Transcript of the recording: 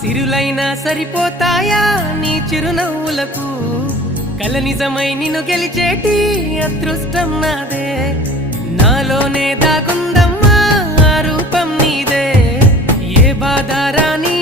సిరులైనా సరిపోతాయా నీ చిరునవ్వులకు కల నిజమై నిన్ను గెలిచేటి అదృష్టం నాదే నాలోనే దాగుందమ్మా ఆ రూపం నీదే ఏ బాధ రాని